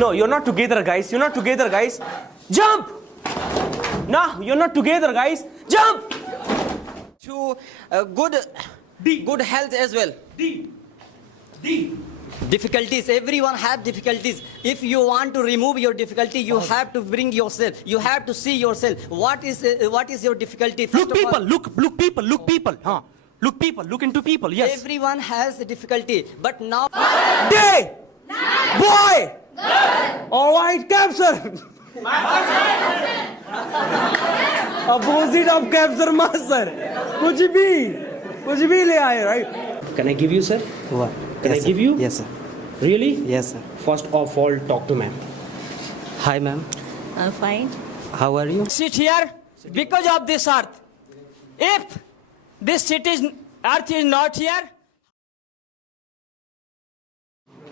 No, you're not together, guys. You're not together, guys. Jump! No, you're not together, guys. Jump! To good health as well. D. Difficulties. Everyone have difficulties. If you want to remove your difficulty, you have to bring yourself. You have to see yourself. What is your difficulty? First Look of all, people, look people, look people. Huh? Look people, look into people. Yes. everyone has a difficulty, but now Day. Boy. All right, capture. Opposite of capture master. कुछ भी ले आए, right? Can I give you, sir? What? Can Yes, I give sir. you? Yes, sir. Really? Yes, sir. First of all, talk to ma'am. Hi, ma'am. I'm fine. How are you? Sit here because of this earth. If this earth is not here,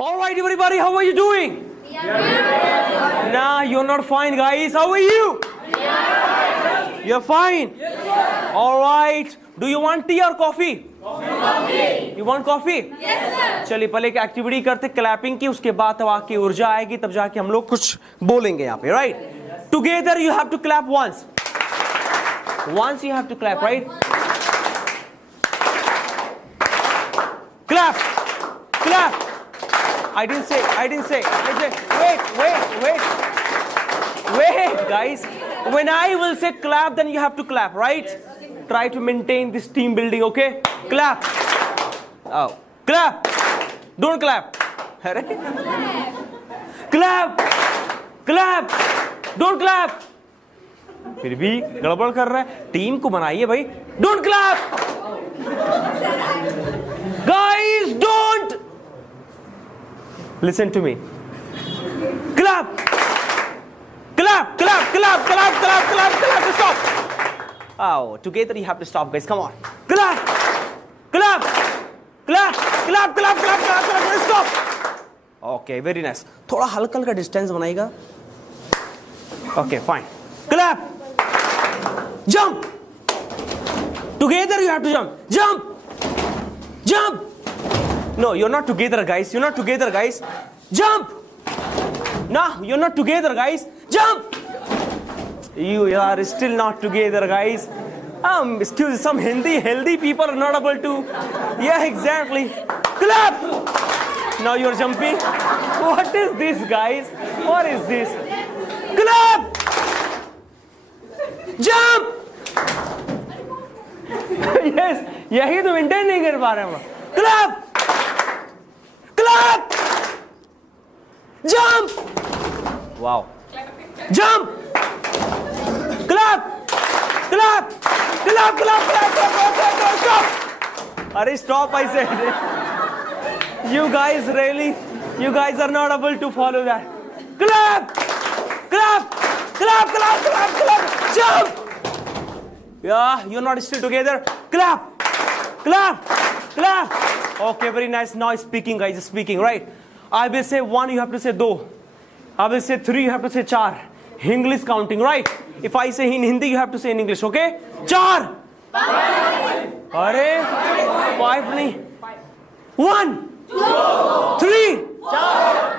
All right, everybody, how are you doing? Nah, you're not fine, guys. How are you? You're fine. All right. Do you want tea or coffee? You want coffee? चलिए पहले एक activity करते clapping की, उसके बाद तब आपकी ऊर्जा आएगी, तब जाके हम लोग कुछ बोलेंगे यहाँ पे, right? Together you have to clap once you have to clap, right? Clap. I didn't say. Wait, guys. When I will say clap, then you have to clap, right? Try to maintain this team building, okay? Clap. Oh, clap. Don't clap. Clap. Don't clap. फिर भी गड़बड़ कर रहा है, team को बनाइए भाई. Don't clap. Guys, don't. Listen to me. Clap. Stop. Oh, together you have to stop, guys. Come on. Clap. Stop. Okay, very nice. थोड़ा हल्का हल्का डिस्टेंस बनाएगा. Okay, fine. Clap. Jump. Together you have to jump. Jump. No, you're not together, guys. Jump. No, you're not together, guys. Jump. You are still not together, guys. Excuse me, some healthy people are not able to. Yeah, exactly. Clap. Now you're jumping. What is this, guys? What is this? Clap. Jump. Yes, यही तो maintain नहीं कर पा रहे हम. Clap. Jump. Wow. Jump. Clap. Stop. Arey, stop, I said. You guys are not able to follow that. Clap. Jump. Yeah, you're not still together. Clap. Okay, very nice. Now speaking, guys, speaking, right? I will say 1, you have to say 2. I will say 3, you have to say 4. English counting, right? If I say in Hindi, you have to say in English, okay? 4. 5. Arey, 5 nahi. 1, 2, 3,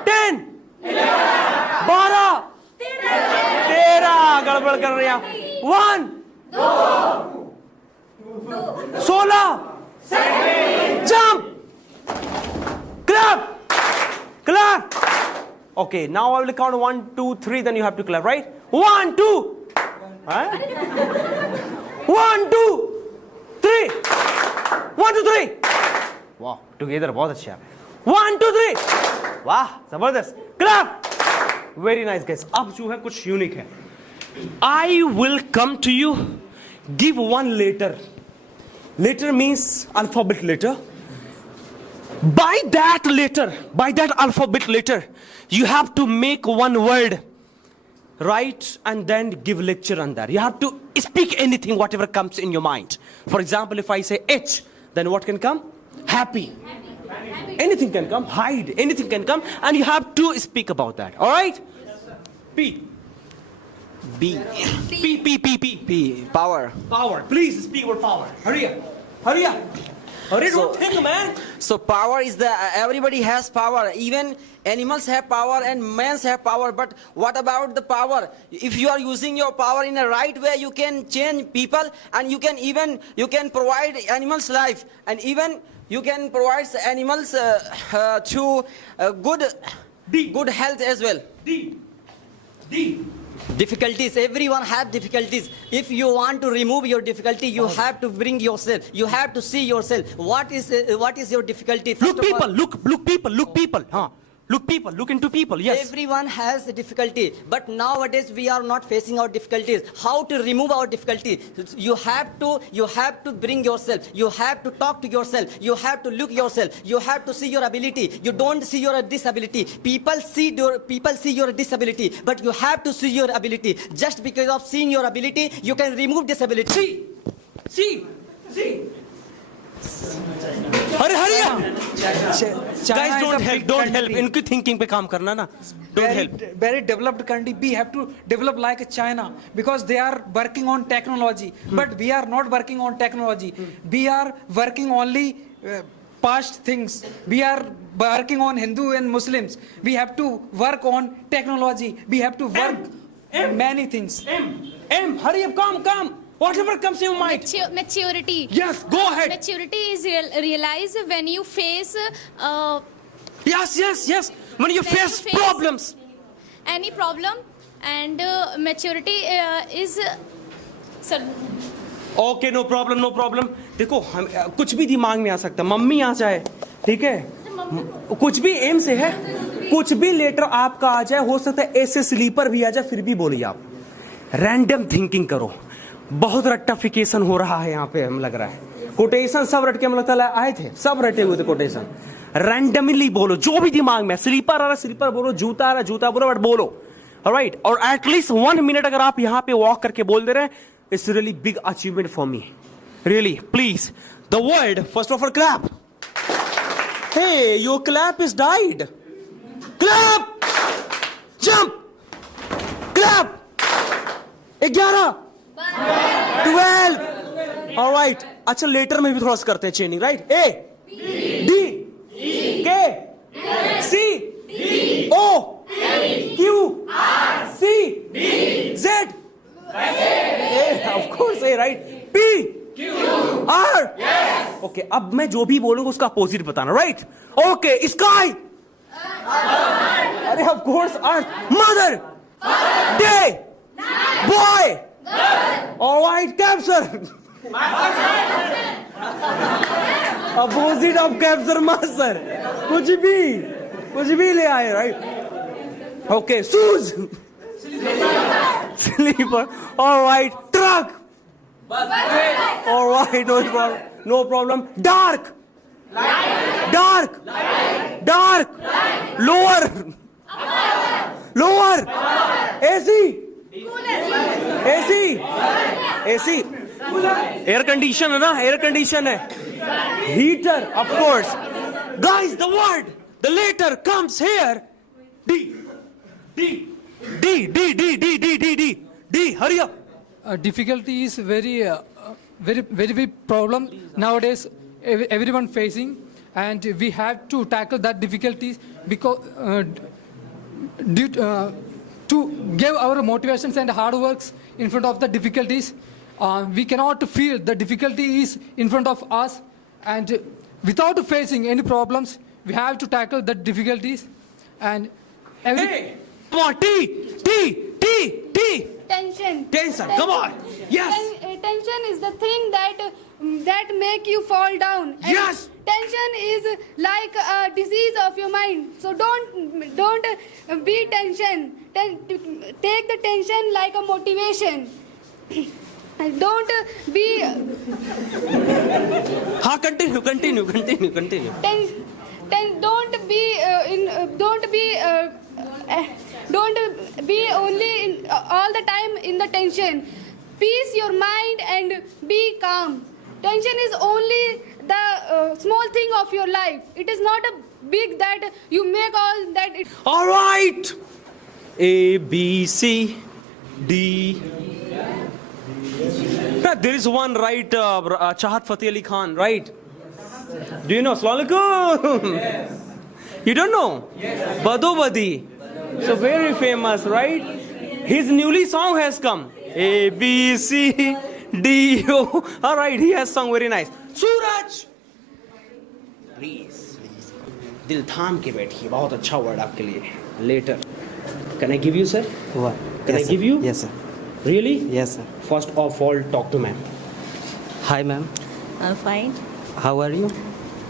10, 12, 13. गड़बड़ कर रहे हैं. 1, 16. Jump. Clap. Okay, now I will count 1, 2, 3, then you have to clap, right? 1, 2. 1, 2, 3. 1, 2, 3. Wow, together बहुत अच्छा है. 1, 2, 3. वाह, जबरदस्त. Clap. Very nice, guys. अब जो है कुछ यूनिक है. I will come to you. Give one letter. Letter means alphabet letter. By that alphabet letter, you have to make one word, right? And then give lecture on that. You have to speak anything, whatever comes in your mind. For example, if I say H, then what can come? Happy. Anything can come. Hide. Anything can come. And you have to speak about that. All right? P. B. P. Power. Power. Please speak about power. Hurry up. Hurry, don't think, man. So power is the everybody has power. Even animals have power and men have power. But what about the power? If you are using your power in a right way, you can change people, and you can provide animals life, and even you can provide animals to good health as well. Difficulties, everyone have difficulties. If you want to remove your difficulty, you have to bring yourself, you have to see yourself. What is your difficulty? First Look, of all, people, look people. Huh? Look people, look into people, yes. everyone has a difficulty, but nowadays we are not facing our difficulties. How to remove our difficulty? You have to bring yourself, you have to talk to yourself, you have to look yourself, you have to see your ability. You don't see your disability. People see your disability, but you have to see your ability. Just because of seeing your ability, you can remove disability. See. Hurry up. Guys, don't help. इनकी thinking पे काम करना ना. Don't help. Very developed country. We have to develop like China because they are working on technology. But we are not working on technology. We are working only past things. We are working on Hindu and Muslims. We have to work on technology. We have to work many things. Hurry up, come. Whatever comes in your mind. Maturity. Yes, go ahead. Maturity is realized when you face Yes. When you face problems. any problem, and maturity is sir. Okay, no problem. देखो हम कुछ भी दिमाग में आ सकता, mummy आ जाए, ठीक है, कुछ भी एम से है, कुछ भी लेटर आपका आ जाए, हो सकता है ऐसे स्लीपर भी आ जाए, फिर भी बोलिए आप. रैंडम थिंकिंग करो. बहुत रट्टाफिकेशन हो रहा है यहाँ पे, हमें लग रहा है. कोटेशन सब रट के हमें लगता है आए थे, सब रटे हुए थे कोटेशन. रैंडमली बोलो जो भी दिमाग में. स्लीपर आ रहा स्लीपर बोलो, जूता आ रहा जूता बोलो, बट बोलो. ऑलराइट. और एटलीस्ट 1 मिनट अगर आप यहाँ पे वॉक करके बोल दे रहे हैं, it's really big achievement for me. Really, please the world first of all clap. Hey, your clap is died. Clap. Jump. Clap. 11 12. Alright. अच्छा, लेटर में भी थोड़ा सा करते हैं चेनिंग, right. A D K C O Q C Z. Of course A, right. P R. Okay, अब मैं जो भी बोलूंगा उसका अपोजिट बताना, राइट. Okay, sky. अरे of course earth. Mother. Day. Boy. Alright. Capture. Opposite of capture master. कुछ भी ले आए, right. Okay, shoes. Slipper. Alright. Truck. Alright, no problem. Dark. Lower. AC. Air condition है ना, एयर कंडीशन है. Heater, of course. Guys, the word, the letter comes here. D. Hurry up. Difficulty is very big problem nowadays. Everyone facing, and we have to tackle that difficulties because to give our motivations and hard works in front of the difficulties. We cannot feel the difficulty is in front of us, and without facing any problems, we have to tackle the difficulties. And Hey, come on, T. Tension. Tension, come on. Yes. Tension is the thing that make you fall down. And Yes. Tension is like a disease of your mind. So don't be tension. Take the tension like a motivation. Don't be. हाँ, continue. Don't be only all the time in the tension. Peace your mind and be calm. Tension is only the small thing of your life. It is not a big that you make all that. All right. A, B, C, D. There is one, right? Chahat Fateh Ali Khan, right? Do you know Assalamu alaikum? Yes. You don't know? Yes. Badobadi. So very famous, right? His newly song has come. A, B, C, D, O. All right, he has sung very nice. Suraj. Please. दिल थाम के बैठिए. बहुत अच्छा word आपके लिए. Later. Can I give you, sir? What? Can I give you? Yes, sir. Really? Yes, sir. First of all, talk to ma'am. Hi, ma'am. I'm fine. How are you?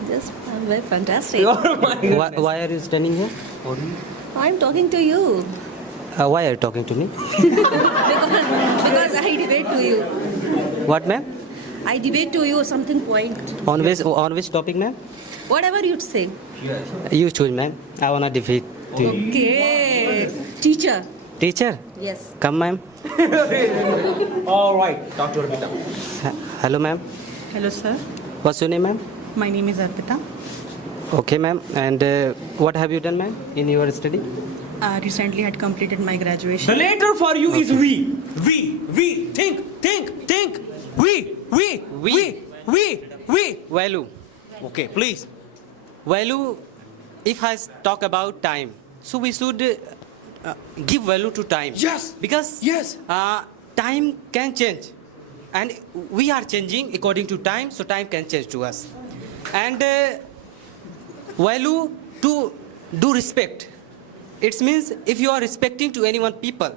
Just I'm very fantastic. Oh my goodness. Why are you standing here? I'm talking to you Why are you talking to me? because I debate to you. What, ma'am? I debate to you something point. On which topic, ma'am? Whatever you say. You choose, ma'am. I wanna defeat you. Okay. Teacher. Teacher, Yes. come, ma'am. All right, Dr. Arpita. Hello, ma'am. Hello, sir. What's your name, ma'am? My name is Arpita. Okay, ma'am. And what have you done, ma'am, in your study? Recently had completed my The graduation. letter for you is we. We. Think. We. Value. Okay, please. Value, if I talk about time, so we should give value to time. Yes. Because Yes. Time can change. And we are changing according to time, so time can change to us. And value to do respect. It means if you are respecting to anyone people,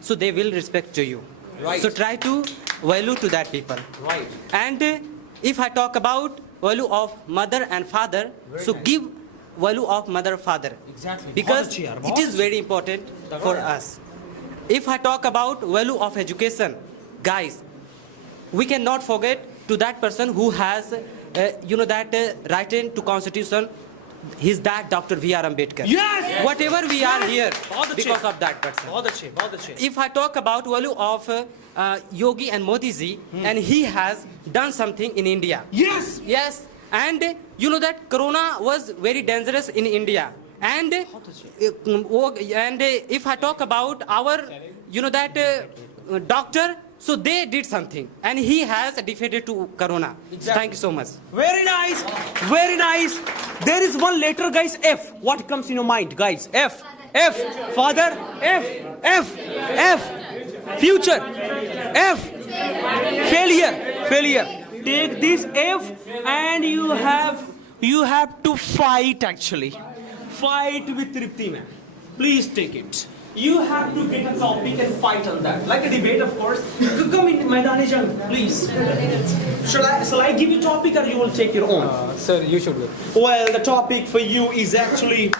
so they will respect to you. Right. So try to value to that people. Right. And if I talk about value of mother and father, so give value of mother father. Exactly. Because बहुत अच्छी यार, it बहुत is very important for us. If I talk about value of education, guys, we cannot forget to that person who has, written to constitution. He's that Dr. V.R. Ambedkar. Yes. Whatever we are here बहुत अच्छे. because of that person. बहुत अच्छे. If I talk about value of Yogi and Modi ji, and he has done something in India. Yes. Yes, and you know that Corona was very dangerous in India. And if I talk about our, doctor, so they did something, and he has defeated to Corona. Thank you so much. Very nice. Very nice. There is one letter, guys. F. What comes in your mind, guys? F. Father. F. Future. F. Failure. Take this F, and you have to fight. Actually, fight with Tripti, ma'am. Please take it. You have to get a topic and fight on that, like a debate, of course. Come in, Maidani Jang, please. Shall I give you topic, or you will take your own? Sir, you should go. Well, the topic for you is actually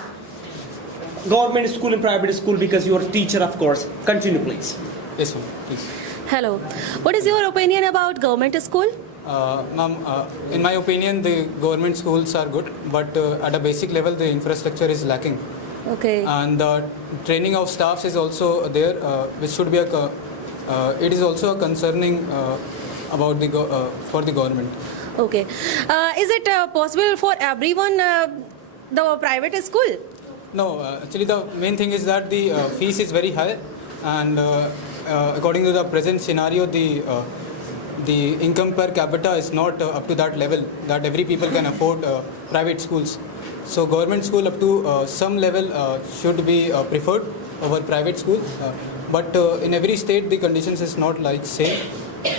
government school and private school, because you are a teacher, of course. Continue, please. Yes, ma'am. Please. Hello. What is your opinion about government school? Ma'am, in my opinion, the government schools are good, but at a basic level, the infrastructure is lacking. Okay. And the training of staffs is also there, which should be it is also concerning about for the government. Okay. Is it possible for everyone the private school? No, actually the main thing is that the fees is very high, and according to the present scenario, the income per capita is not up to that level that every people can afford private schools. So government school up to some level should be preferred over private school. But in every state the conditions is not like same.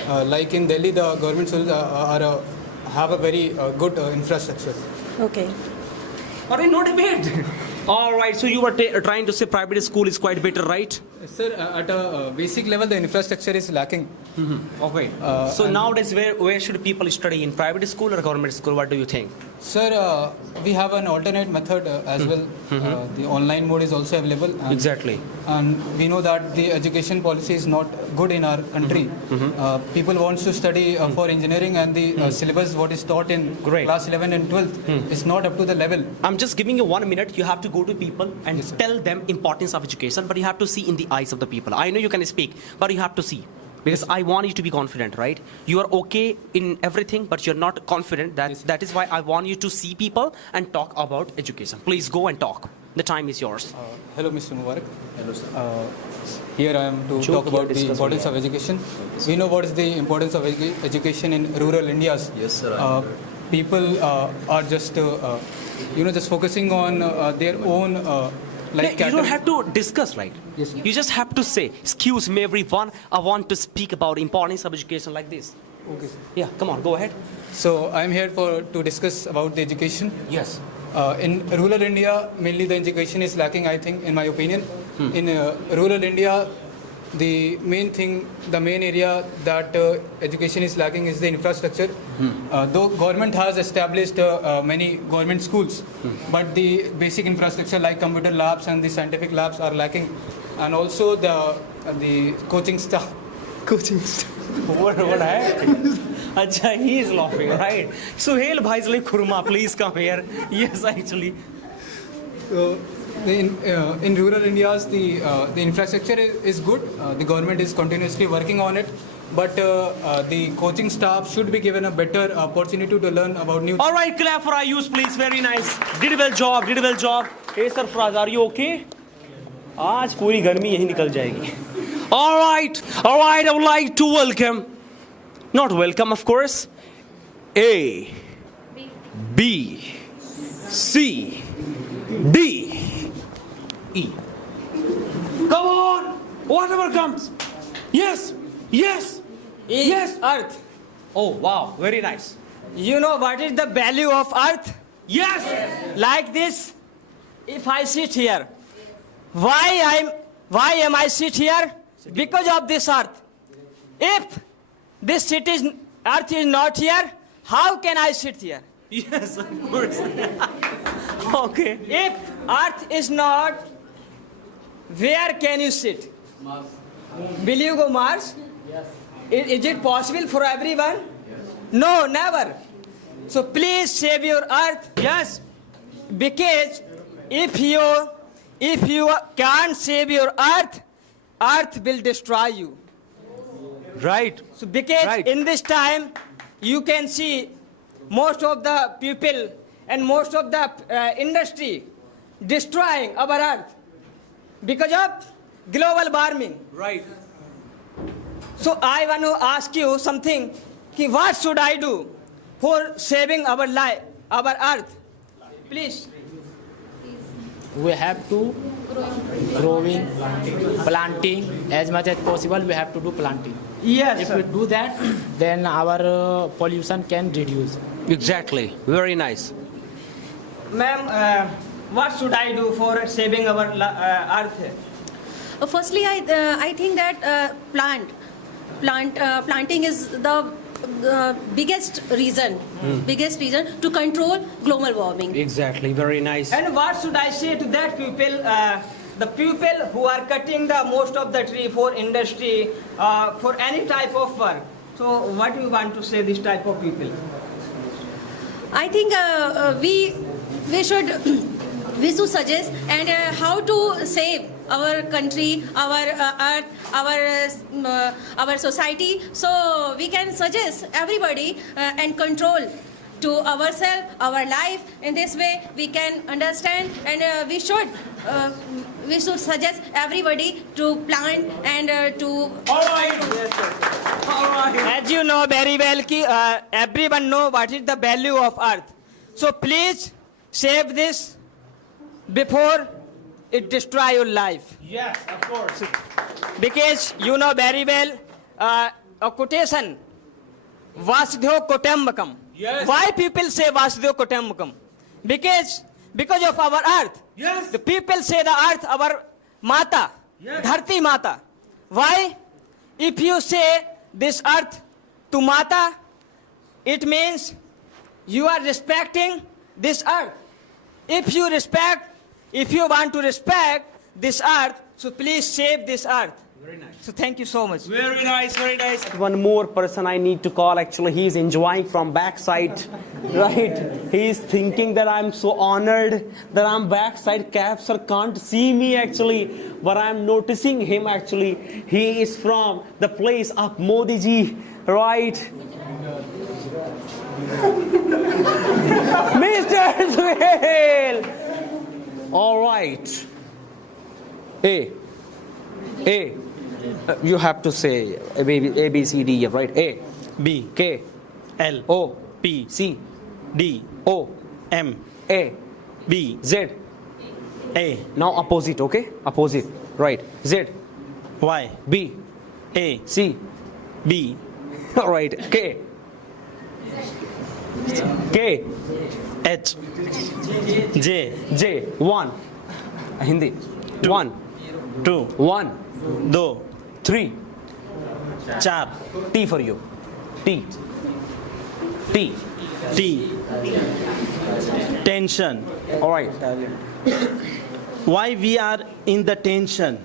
Like in Delhi, the government schools have a very good infrastructure. Okay. All right, not a bit. All right, so you were trying to say private school is quite better, right? Sir, at a basic level, the infrastructure is lacking. Okay. So nowadays, where should people study, in private school or government school? What do you think? Sir, we have an alternate method as well. The online mode is also available. Exactly. And we know that the education policy is not good in our country. People want to study for engineering, and the syllabus what is taught in class 11 and 12th is not up to the level. I'm just giving you 1 minute. You have to go to people and tell them importance of education, but you have to see in the eyes of the people. I know you can speak, but you have to see. Because I want you to be confident, right? You are okay in everything, but you're not confident. That is why I want you to see people and talk about education. Please go and talk. The time is yours. Hello, Mr. Mubarak. Hello, sir. Here I am to talk about the importance of education. We know what is the importance of education in rural Indias. Yes, sir. people are just, just focusing on their own, like. You don't have to discuss, right? Yes, sir. You just have to say, excuse me, everyone. I want to speak about importance of education like this. Okay, sir. Yeah, come on, go ahead. So I'm here to discuss about the education. Yes. In rural India, mainly the education is lacking, I think, in my opinion. In rural India, the main area that education is lacking is the infrastructure. Though government has established many government schools, but the basic infrastructure like computer labs and the scientific labs are lacking, and also the coaching staff. What happened? Acha, he is laughing, right? Suhail Bhaisley Khurma, please come here. Yes, actually. So, in rural India's the infrastructure is good. The government is continuously working on it, but the coaching staff should be given a better opportunity to learn about new. All right, clap for Ayush, please. Very nice. Did well job. Hey, Sarfraz, are you okay? आज पूरी गर्मी यही निकल जाएगी. All right. I would like to welcome, not welcome, of course, A, B, C, D, E. Come on, whatever comes. Yes. Earth. Oh, wow, very nice. You know what is the value of earth? Yes. Like this, if I sit here, why am I sit here? Because of this earth. If this earth is not here, how can I sit here? Yes, of course. Okay. If earth is not, where can you sit? Mars. Will you go Mars? Yes. Is it possible for everyone? No, never. So please save your earth. Yes. Because if you can't save your earth will destroy you. Right. So because Right. in this time you can see most of the people and most of the industry destroying our earth because of global warming. Right. So I want to ask you something. What should I do for saving our life, our earth? Please. We have to growing, planting as much as possible. We have to do planting. Yes, If sir. we do that, then our pollution can reduce. Exactly. Very nice. Ma'am, what should I do for saving our earth? Firstly, I think that planting is the biggest reason to control global warming. Exactly. Very nice. And what should I say to that people, the people who are cutting the most of the tree for industry, for any type of work? So what do you want to say this type of people? I think we should suggest and how to save our country, our earth, our society. So we can suggest everybody and control to ourselves, our life. In this way, we can understand, and we should suggest everybody to plant and to. All right. All right. As you know very well, everyone know what is the value of earth. So please save this before it destroy your life. Yes, of course. Because you know very well a quotation, Vasudhaiva Kutumbakam. Yes. Why people say Vasudhaiva Kutumbakam? Because of our earth. Yes. The people say the earth, our Mata, Yes. Dharti Mata. Why? If you say this earth to Mata, it means you are respecting this earth. If you want to respect this earth, so please save this earth. Very nice. So thank you so much. Very nice, very nice. One more person I need to call. Actually, he is enjoying from backside, right? He is thinking that I'm so honored that I'm backside. Cap sir can't see me actually, but I'm noticing him actually. He is from the place of Modi ji, right? Mr. Suhail. All right. A. You have to say A, B, C, D, F, right? A, B, K, L, O, P, C, D O, M A, B Z. A Now opposite, okay? Opposite. Right. Z, Y B, A C. B Right. K. K, H J J. 1. Hindi. 1, 2 1, 2 3. 4 T for you. T. T. T tension. All right. Why we are in the tension?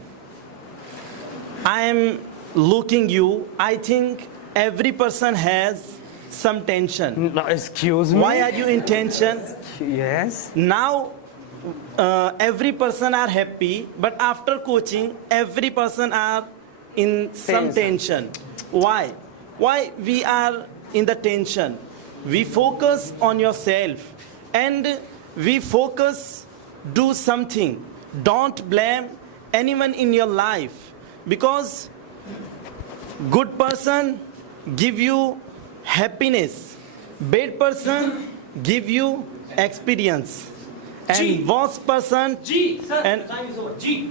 I am looking you. I think every person has some tension. No, excuse me. Why are you in tension? Yes. Now every person are happy, but after coaching every person are in some tension. Why we are in the tension? We focus on yourself and we focus do something. Don't blame anyone in your life, because good person give you happiness, bad person give you experience, and worst person G. Sir, and time is over. G.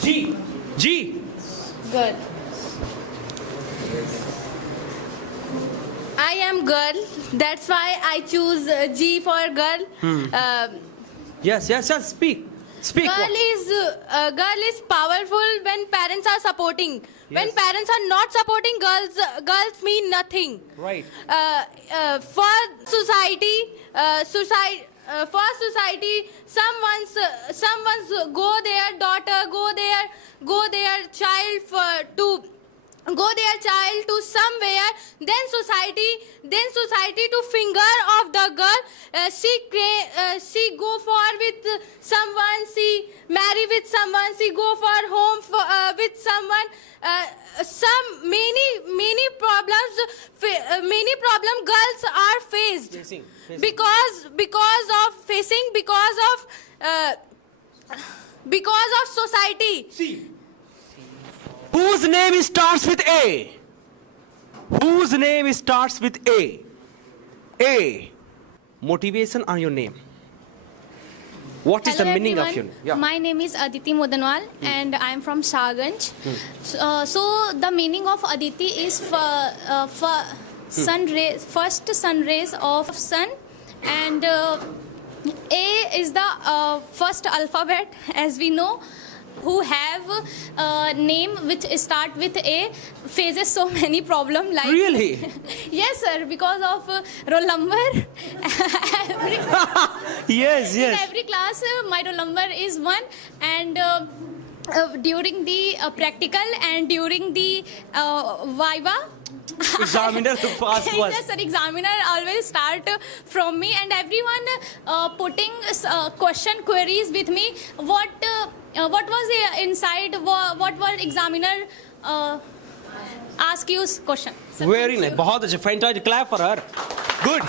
G. G. Girl. I am girl. That's why I choose G for girl. Yes, yes, yes. Speak. Speak. Girl is powerful when parents are supporting. When Yes. parents are not supporting girls mean nothing. Right. For society, for society, someone's go their daughter, go their child to somewhere. Then society to finger of the girl. She go for with someone. She marry with someone. She go for home with someone. Some many problems girls are faced Facing. because of society. C. Whose name starts with A? Whose name starts with A? A. Motivation on your name. What is the meaning of your name? Yeah. My name is Aditi Modanwal and I am from Shahganj. So the meaning of Aditi is first sun rays of sun, and A is the first alphabet, as we know. Who have name which start with A faces so many problems like Really? Yes sir, because of roll number. Yes, In yes. every class, my roll number is 1, and during the practical and during the viva, Examiner to pass was. yes, sir, examiner always start from me, and everyone putting question queries with me. What was inside? What was examiner ask you question? Sir, Very thank nice. you. बहुत अच्छे. Fantastic. Clap for her. Good.